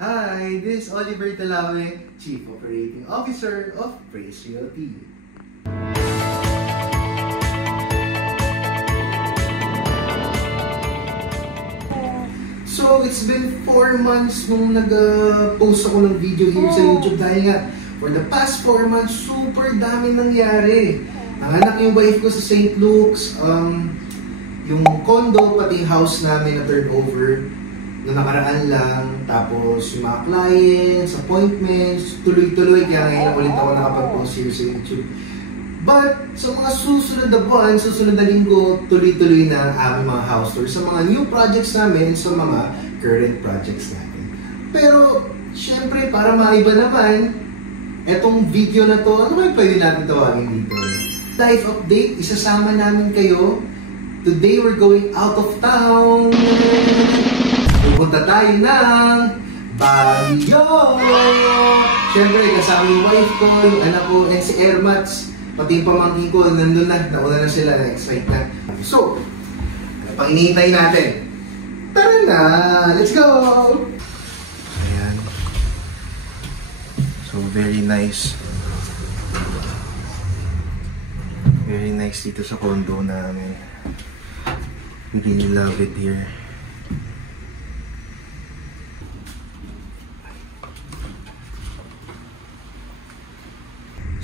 Hi, this is Oliver Talawe, Chief Operating Officer of Praise Realty. So, it's been 4 months nung nag-post ako ng video here sa YouTube dahil nga, for the past 4 months, super dami nangyari. Nanganak yung wife ko sa St. Luke's, yung condo, pati house namin na turnover na nakaraan lang. Tapos yung mga clients, appointments, tuloy-tuloy. Kaya ngayon ulit ako nakapag-post here sa YouTube. But sa mga susunod na buwan, susunod na linggo, tuloy-tuloy na ang aming mga house tour sa mga new projects namin, sa mga current projects natin. Pero, syempre, para maiba naman, etong video na to, ano ba pwede natin tawagin dito? Life update, isasama namin kayo. Today, we're going out of town. Pupunta tayo ng Baguio! Siyempre, kasama yung wife ko, yung anak ko, and si Ermats, pati yung pamangkin ko, nandun na, nauna na sila, na-excite na. So, pang inihintay natin. Tara na! Let's go! Ayan. So, very nice. Very nice dito sa condo namin. We really love it here.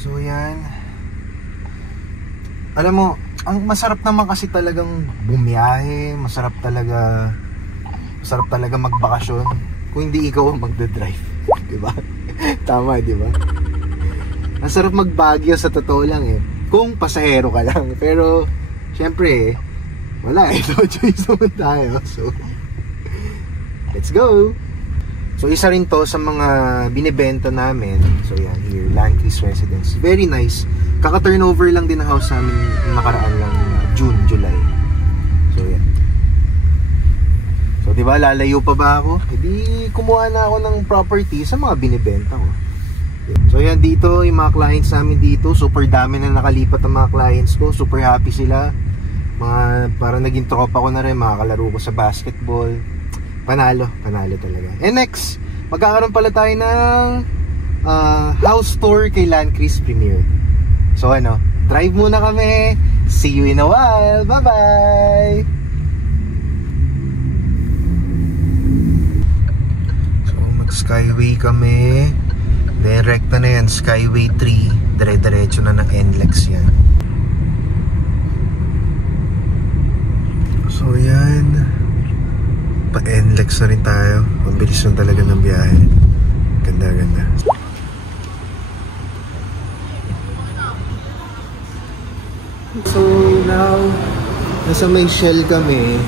So yan. Alam mo, ang masarap naman kasi talagang bumiyahe, masarap talaga magbakasyon kung hindi ikaw ang magdadrive, di ba? Tama, di ba? Ang sarap mag-Baguio sa totoo lang eh, kung pasahero ka lang. Pero syempre, wala eh, no choice naman tayo. So, let's go! So, isa rin to sa mga binibenta namin. So, yan, here, Landcrease Residence. Very nice. Kaka-turnover lang din ang house namin nakaraan lang June, July. So, yan. So, di ba, lalayo pa ba ako? Hindi, kumuha na ako ng property sa mga binibenta ko. So, yan, dito, yung mga clients namin dito, super dami na nakalipat ang mga clients ko. Super happy sila. Parang naging tropa ko na rin, mga kalaro ko sa basketball. Panalo talaga. And next, magkakaroon pala tayo ng house tour kay Landcrease Premier. So ano, drive muna kami. See you in a while. Bye-bye! So mag-skyway kami. Then rekta na yan, skyway 3. Dire-diretso na ng NLEX yan. So yan, pa-NLEX na rin tayo. Mabilis lang talaga ng biyahe. Ganda. So now, nasa may Shell kami.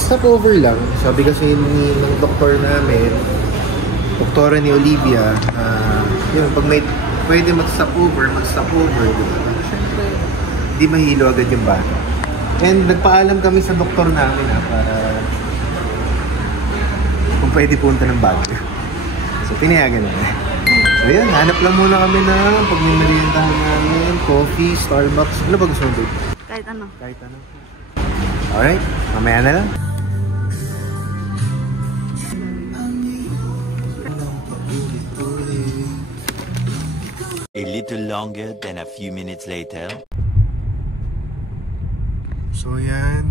Stopover lang. Sabi kasi ng doktor namin, doktora ni Olivia, yun, pag may pwede mag-stopover, diba? Siyempre, hindi mahilo agad yung bata. And nagpaalam kami sa doktor namin para kung pwede punta ng Baguio. So tinayagan namin. So yan, hanap lang muna kami na pag may meriendahan namin, coffee, Starbucks. Ano ba gusto mo doon? Kahit ano. Alright, mamaya na lang. A little longer than a few minutes later. So yan,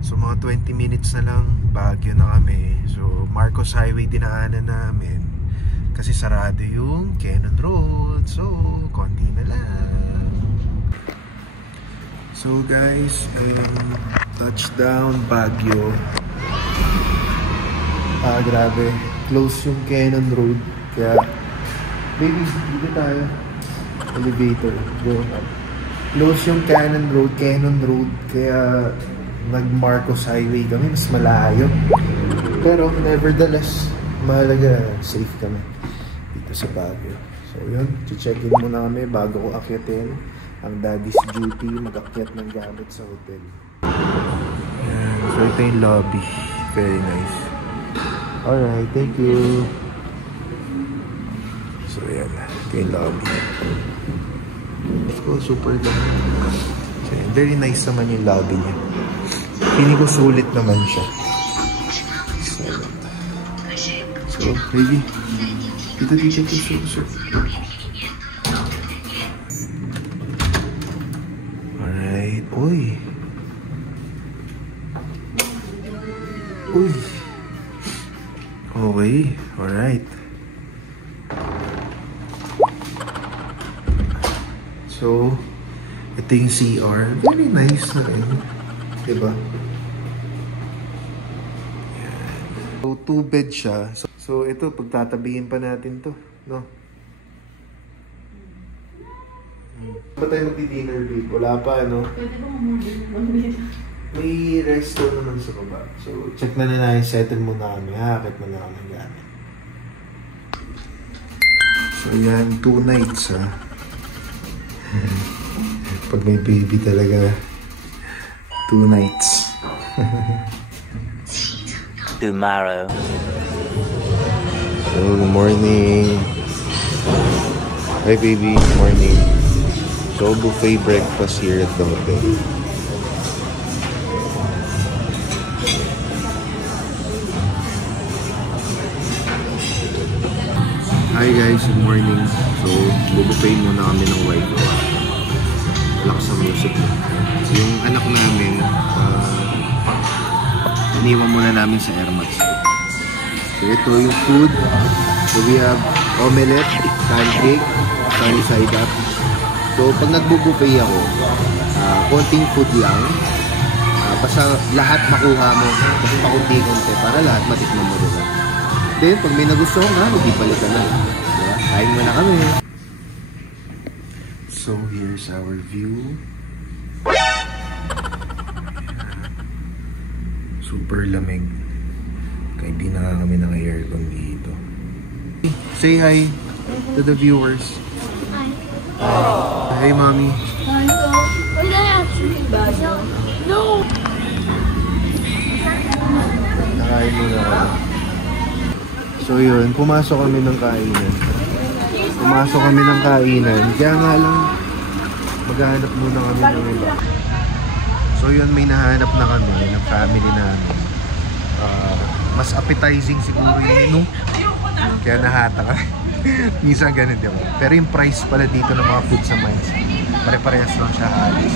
so mga 20 minutes na lang Baguio na kami. So Marcos Highway dinaanan namin kasi sarado yung Cannon Road. So konti na lang. So guys, touchdown Baguio. Grabe, close yung Cannon Road. Kaya baby, dito tayo. Elevator, go up. Close yung Cannon Road, kaya nag-Marcos Highway kami, mas malayo. Pero nevertheless, mahalaga, safe kami dito sa Baguio. So yun, check-in muna kami bago ko akyatin ang daddy's duty, mag-akyat ng gamit sa hotel. Ayan, so ito yung lobby, very nice. Alright, thank you. So yan, ito yung lobby. Super ganda. So, very nice naman yung lobby niya. Feeling ko sulit naman siya. So, So, baby. Dito. Alright. Uy. Okay. Alright. So, ito yung CR. Very nice na rin. Diba? So, 2-bed siya. So, ito, pagtatabihin pa natin to. No? Pa tayo magdi-dinner, babe? Wala pa, no? Pwede ba mag-dinner? May resto naman sa baba. So, check na natin. Settle muna kami. Hakit mo na kami gamit. So, yan. 2 nights, ha? Pag may baby talaga, 2 nights. Tomorrow. Hello, good morning. Hi baby, good morning. So, buffet breakfast here at the hotel. Hi guys, good morning. So, bubuffet muna kami ng wife ko. Lakas ang music. Yung anak namin, iniwan muna namin sa Airmax. So, ito yung food. So, we have omelette, pancake, sunny side up. So, pag nagbubuffet ako, konting food lang. Basta lahat makuha mo. Basta pakunti-kunti para lahat matikman mo rin. Then, pag may nagustuhan ka, hindi balikan na. Diba? Kain mo na kami. So, here's our view. Super lamig. Kaya hindi na nga kami naka-aircon dito. Say hi to the viewers. Hi. Hey, mommy. Hi, will I actually buy them? No! Nakain mo na kami. So yun, pumasok kami ng kainan. Kaya nga lang, maghahanap muna kami ng iba. So yun, may nahanap na kami ng family namin. Mas appetizing siguro yun, no? Kaya nahata kami. Minsan ganun din ako. Pero yung price pala dito ng mga food sa Mines, pare-parehas lang siya halos.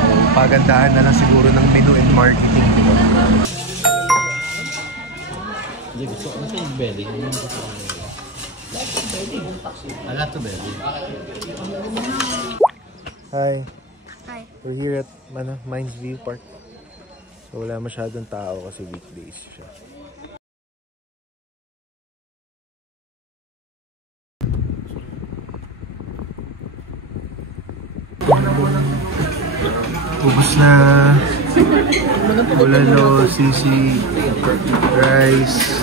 So pagandahan na lang siguro ng menu and marketing, diba? Hindi gusto ko yung belly. I got the belly. Hi. Hi. We're here at Mines View Park. So wala masyadong tao kasi weekdays siya. Ubus na bulalo, sisi, rice.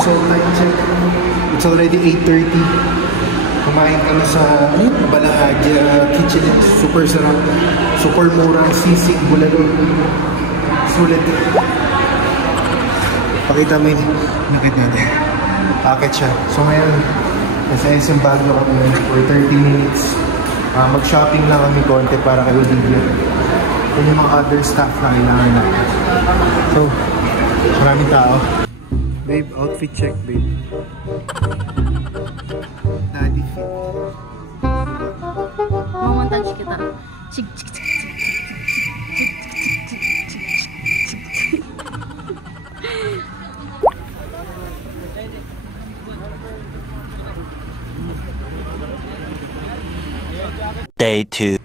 So time check. It's already 8:30. Kumain kami sa Balahagya Kitchen. Super sarap. Super mura. Sisig, bulalo. Sulit. Pakita mo yung nakit natin. Packet siya. So ngayon, nasa SM Baguio kami for 30 minutes. Mag-shopping lang kami konti para kay Olivia. Yun yung mga other stuff na kailangan natin. So, maraming tao. Babe, outfit check, babe. Daddy fit. Mamontage kita. Chik chik chik chik. Day 2.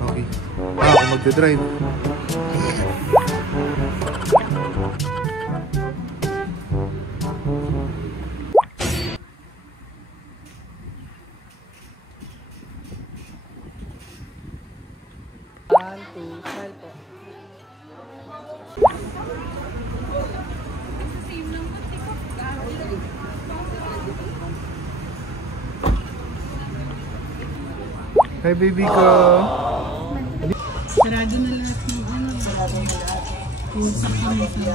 Okay. Ako magdadrive. Hi, baby ko. Sarado na lahat ng ano. Kung sa kami sa...